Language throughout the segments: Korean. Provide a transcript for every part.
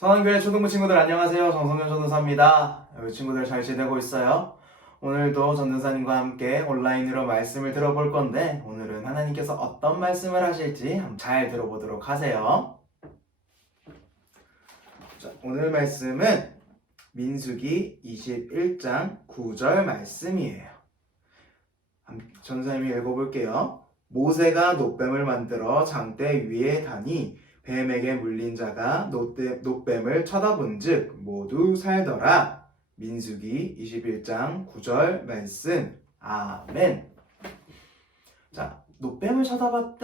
선한교회 초등부 친구들 안녕하세요. 정성현 전도사입니다. 여기 친구들 잘 지내고 있어요? 오늘도 전도사님과 함께 온라인으로 말씀을 들어볼 건데 오늘은 하나님께서 어떤 말씀을 하실지 한번 잘 들어보도록 하세요. 자, 오늘 말씀은 민수기 21장 9절 말씀이에요. 전도사님이 읽어볼게요. 모세가 놋뱀을 만들어 장대 위에 다니 뱀에게 물린 자가 놋뱀을 쳐다본즉 모두 살더라. 민수기 21장 9절 말씀. 아멘. 자, 놋뱀을 쳐다볼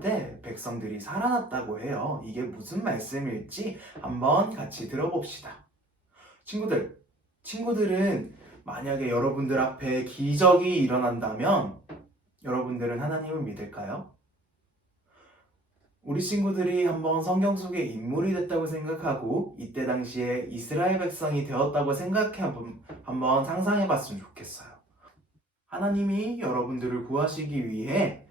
때 백성들이 살아났다고 해요. 이게 무슨 말씀일지 한번 같이 들어봅시다. 친구들은 만약에 여러분들 앞에 기적이 일어난다면 여러분들은 하나님을 믿을까요? 우리 친구들이 한번 성경 속의 인물이 됐다고 생각하고 이때 당시에 이스라엘 백성이 되었다고 생각해 한번 상상해 봤으면 좋겠어요. 하나님이 여러분들을 구하시기 위해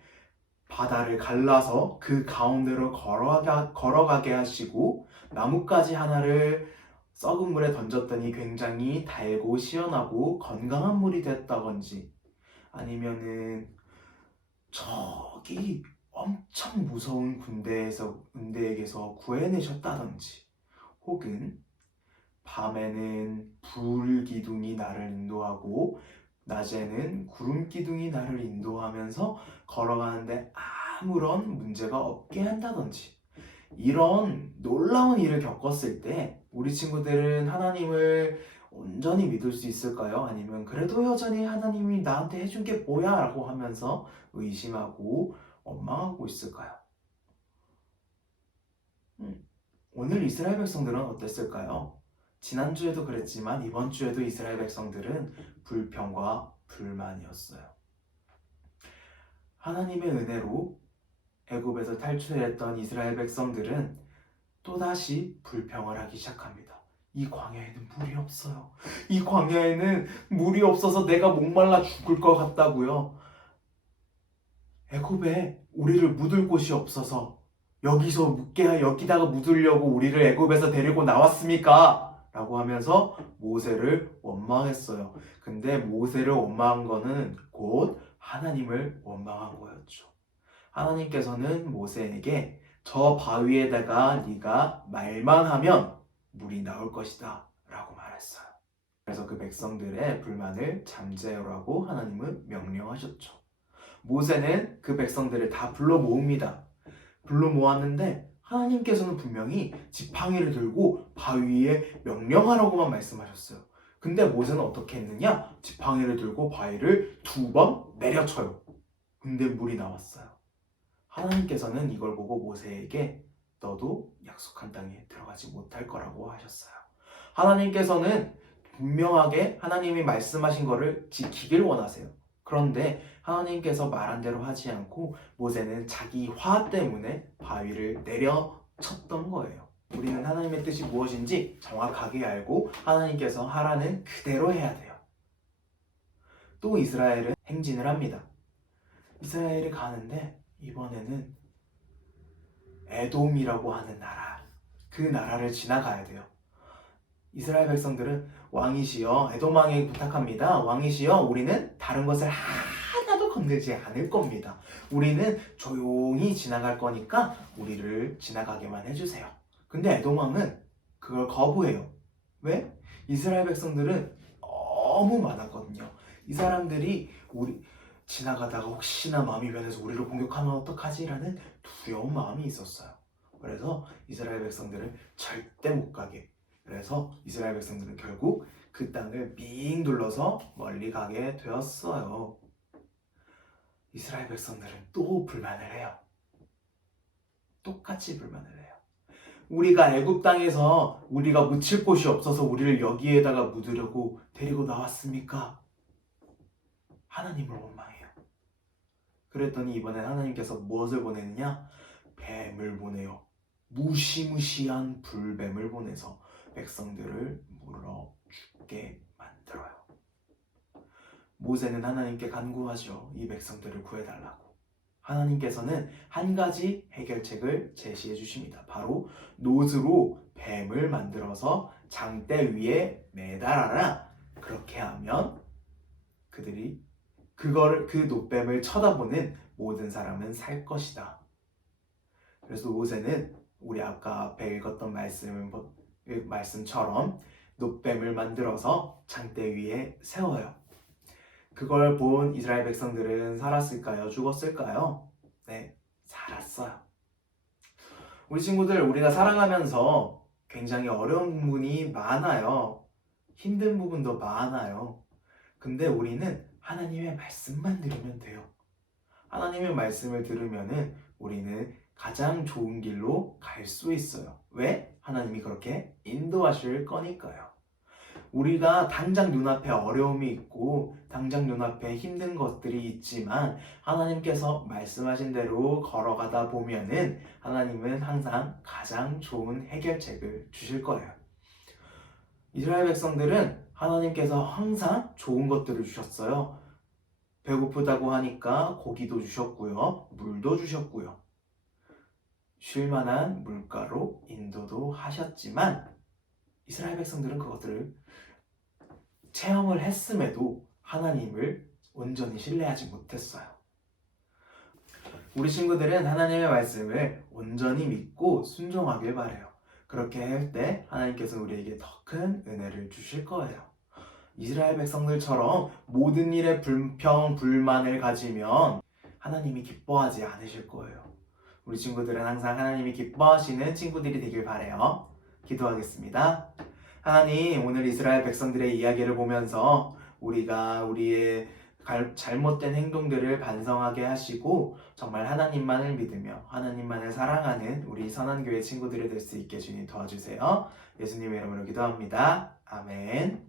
바다를 갈라서 그 가운데로 걸어가게 하시고 나뭇가지 하나를 썩은 물에 던졌더니 굉장히 달고 시원하고 건강한 물이 됐다든지 아니면은 저기 엄청 무서운 군대에게서 구해내셨다든지 혹은 밤에는 불기둥이 나를 인도하고 낮에는 구름기둥이 나를 인도하면서 걸어가는데 아무런 문제가 없게 한다든지 이런 놀라운 일을 겪었을 때 우리 친구들은 하나님을 온전히 믿을 수 있을까요? 아니면 그래도 여전히 하나님이 나한테 해준 게 뭐야? 라고 하면서 의심하고 원망하고 있을까요? 오늘 이스라엘 백성들은 어땠을까요? 지난주에도 그랬지만 이번 주에도 이스라엘 백성들은 불평과 불만이었어요. 하나님의 은혜로 애굽에서 탈출했던 이스라엘 백성들은 또다시 불평을 하기 시작합니다. 이 광야에는 물이 없어요. 이 광야에는 물이 없어서 내가 목말라 죽을 것 같다고요. 애굽에 우리를 묻을 곳이 없어서 여기다가 묻으려고 우리를 애굽에서 데리고 나왔습니까? 라고 하면서 모세를 원망했어요. 근데 모세를 원망한 거는 곧 하나님을 원망한 거였죠. 하나님께서는 모세에게 저 바위에다가 네가 말만 하면 물이 나올 것이다 라고 말했어요. 그래서 그 백성들의 불만을 잠재우라고 하나님은 명령하셨죠. 모세는 그 백성들을 다 불러 모읍니다. 불러 모았는데 하나님께서는 분명히 지팡이를 들고 바위에 명령하라고만 말씀하셨어요. 근데 모세는 어떻게 했느냐? 지팡이를 들고 바위를 2번 내려쳐요. 근데 물이 나왔어요. 하나님께서는 이걸 보고 모세에게 너도 약속한 땅에 들어가지 못할 거라고 하셨어요. 하나님께서는 분명하게 하나님이 말씀하신 거를 지키길 원하세요. 그런데 하나님께서 말한 대로 하지 않고 모세는 자기 화 때문에 바위를 내려쳤던 거예요. 우리는 하나님의 뜻이 무엇인지 정확하게 알고 하나님께서 하라는 그대로 해야 돼요. 또 이스라엘은 행진을 합니다. 이스라엘이 가는데 이번에는 에돔이라고 하는 나라, 그 나라를 지나가야 돼요. 이스라엘 백성들은 왕이시여, 에돔 왕에게 부탁합니다. 왕이시여, 우리는 다른 것을 하나도 건들지 않을 겁니다. 우리는 조용히 지나갈 거니까 우리를 지나가게만 해주세요. 근데 에돔 왕은 그걸 거부해요. 왜? 이스라엘 백성들은 너무 많았거든요. 이 사람들이 우리 지나가다가 혹시나 마음이 변해서 우리를 공격하면 어떡하지라는 두려운 마음이 있었어요. 그래서 이스라엘 백성들은 절대 못 가게. 그래서 이스라엘 백성들은 결국 그 땅을 삥 둘러서 멀리 가게 되었어요. 이스라엘 백성들은 또 불만을 해요. 똑같이 불만을 해요. 우리가 애굽 땅에서 우리가 묻힐 곳이 없어서 우리를 여기에다가 묻으려고 데리고 나왔습니까? 하나님을 원망해요. 그랬더니 이번엔 하나님께서 무엇을 보내느냐? 뱀을 보내요. 무시무시한 불뱀을 보내서 백성들을 물어 죽게 만들어요. 모세는 하나님께 간구하죠. 이 백성들을 구해달라고. 하나님께서는 한 가지 해결책을 제시해 주십니다. 바로 놋으로 뱀을 만들어서 장대 위에 매달아라. 그렇게 하면 그들이 그 놋뱀을 쳐다보는 모든 사람은 살 것이다. 그래서 모세는 우리 아까 앞에 읽었던 말씀처럼 놋뱀을 만들어서 장대 위에 세워요. 그걸 본 이스라엘 백성들은 살았을까요? 죽었을까요? 네, 살았어요. 우리 친구들, 우리가 살아가면서 굉장히 어려운 부분이 많아요. 힘든 부분도 많아요. 근데 우리는 하나님의 말씀만 들으면 돼요. 하나님의 말씀을 들으면은 우리는 가장 좋은 길로 갈 수 있어요. 왜? 하나님이 그렇게 인도하실 거니까요. 우리가 당장 눈앞에 어려움이 있고 당장 눈앞에 힘든 것들이 있지만 하나님께서 말씀하신 대로 걸어가다 보면은 하나님은 항상 가장 좋은 해결책을 주실 거예요. 이스라엘 백성들은 하나님께서 항상 좋은 것들을 주셨어요. 배고프다고 하니까 고기도 주셨고요. 물도 주셨고요. 쉴만한 물가로 인도도 하셨지만 이스라엘 백성들은 그것들을 체험을 했음에도 하나님을 온전히 신뢰하지 못했어요. 우리 친구들은 하나님의 말씀을 온전히 믿고 순종하길 바래요. 그렇게 할 때 하나님께서 우리에게 더 큰 은혜를 주실 거예요. 이스라엘 백성들처럼 모든 일에 불평, 불만을 가지면 하나님이 기뻐하지 않으실 거예요. 우리 친구들은 항상 하나님이 기뻐하시는 친구들이 되길 바래요. 기도하겠습니다. 하나님, 오늘 이스라엘 백성들의 이야기를 보면서 우리가 우리의 잘못된 행동들을 반성하게 하시고 정말 하나님만을 믿으며 하나님만을 사랑하는 우리 선한교회 친구들이 될 수 있게 주님 도와주세요. 예수님의 이름으로 기도합니다. 아멘.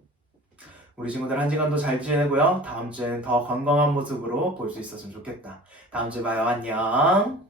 우리 친구들 한 시간도 잘 지내고요. 다음 주에는 더 건강한 모습으로 볼 수 있었으면 좋겠다. 다음 주에 봐요. 안녕.